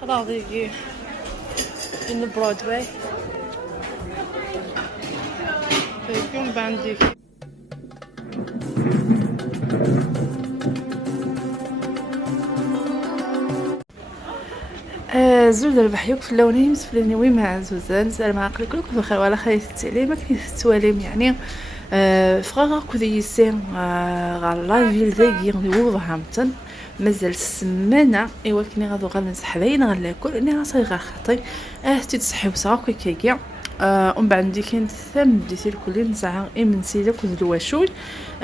قراضي in Broadway. فيكون عندي زوج البحيوك في اللونين مسفلين وي مع زوزان سال مع عقلك كلك بخير ولا خايف عليه ما كاين التواليم يعني فغا كودي يسير غال لا فيل داكي غادي وولفرهامبتون مازال السمانه ايوا كني غادو غنمسح باين غناكل اني غصايغ خاطي تتصحي بصاك كيكيا ومن بعد عندي كاين الثام بديتي الكل نسعى من سيده كل الواشول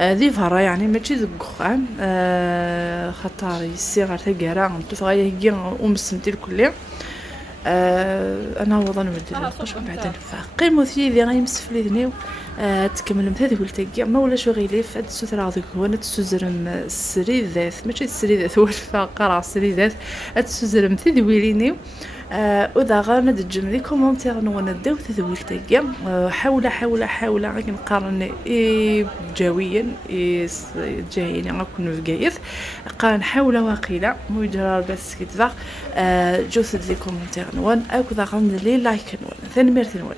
ذي فرا يعني ماشي زكخان خاطر يسير غير تاكارا نتفغايا هي ومسمتي الكل انا وضن ودي واش من بعد نفاق موثي اللي غيمسفلي ذنيو تكمل مثل قلت ما ولا شو غيليف هاد السوتر هذيك هو تسوزرم السري ذات ماشي السري ذات هو الفقره السري ذات تسوزرم مثل ويلينيو وذا غانا دجم لي كومونتير نوانا داو تذويل تاكيا حاول غير نقارن جويا جايين غنكون في كايث قال نحاول واقيلا مو يجرى بس كتفا جوث لي كومونتير نوان اكو ذا غندير لايك نوان ثاني ميرتي نوان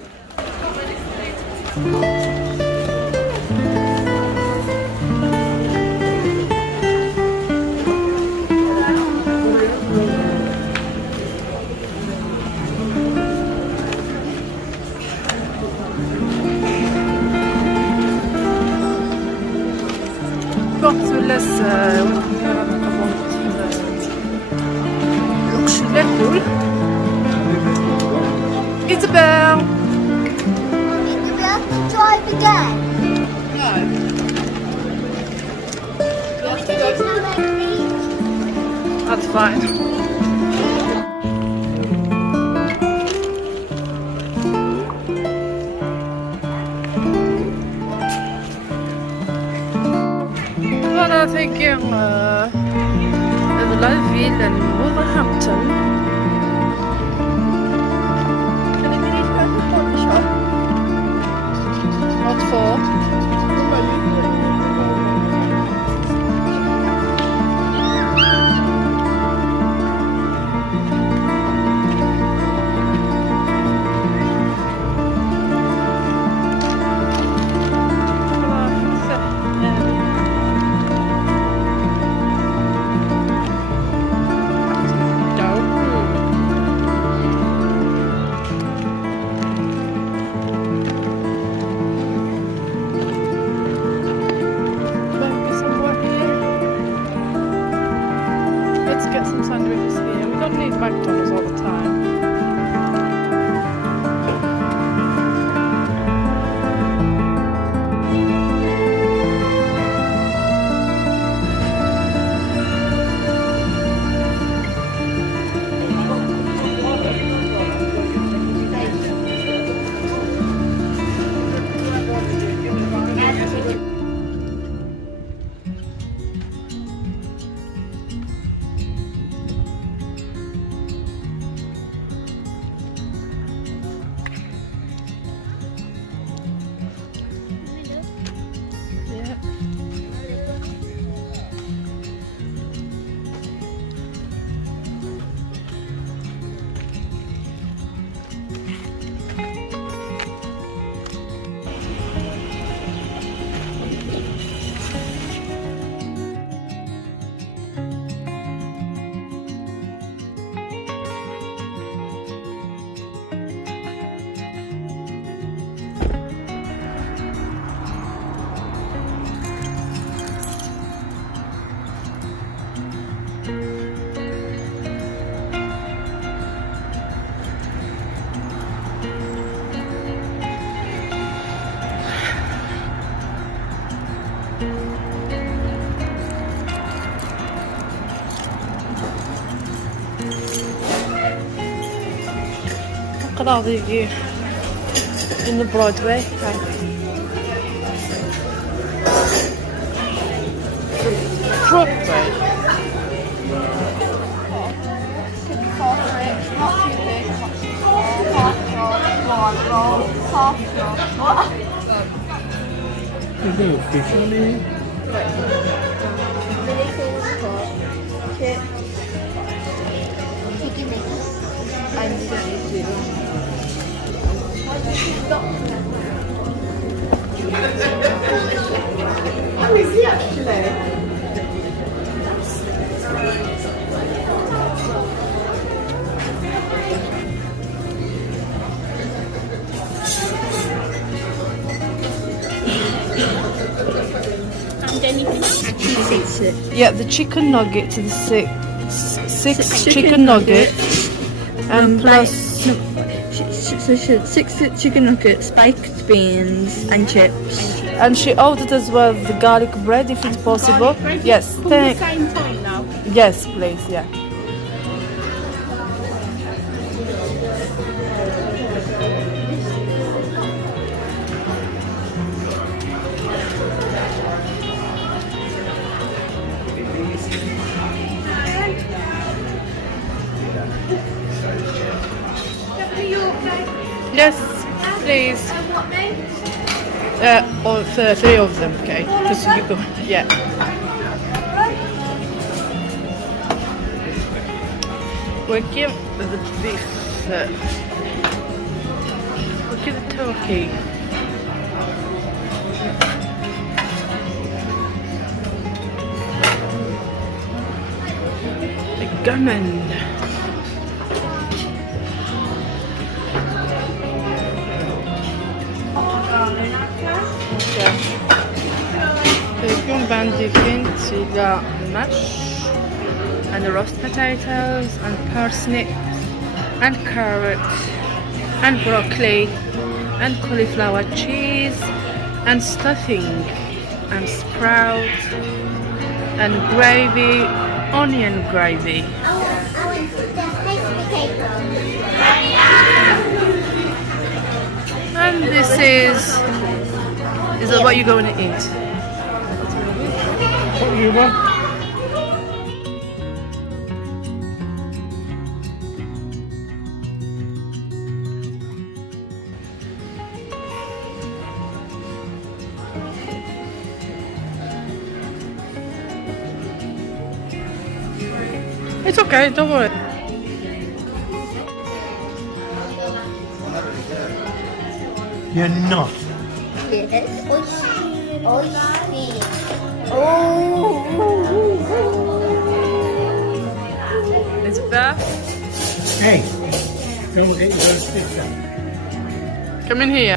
بوقت ولاس القش ناكل إتباع drive again. No. You have to go to... That's fine. Voilà, thinking la ville in Wolverhampton. What for? Let's get some sandwiches here. We don't need McDonald's all the time. قراضي in Broadway. Broadway. Is it officially? Really cool. Kit. Mickey Mickey. How is he actually? And anything actually eats it. Yeah, the chicken nuggets, the six chicken nuggets, and plus Six chicken nuggets, spiked beans, and chips. and she ordered as well the garlic bread if it's possible. Yes, From the same time now. yes, please, yeah. Yes, please. Or three of them, okay? Because you go, yeah. We'll give the beef. We'll give the turkey. The gammon. Bacon bandicking, the mash, and the roast potatoes, and parsnips, and carrots, and broccoli, and cauliflower cheese, and stuffing, and sprouts, and gravy, onion gravy. And this is that what you're going to eat? What do you want? It's okay, don't worry. You're not. Yes. Oh. It's Beth. Hey, don't forget you're going to stick that. Come in here.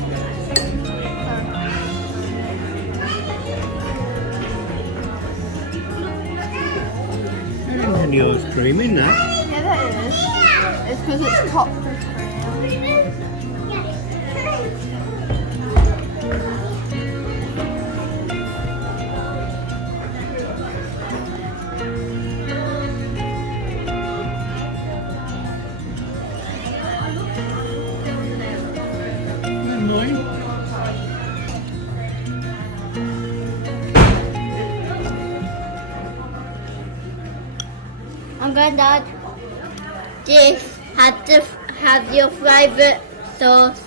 There isn't any ice cream in that. Yeah, that is. It's because it's topped with cream. Mine. I'm gonna just have your favourite sauce.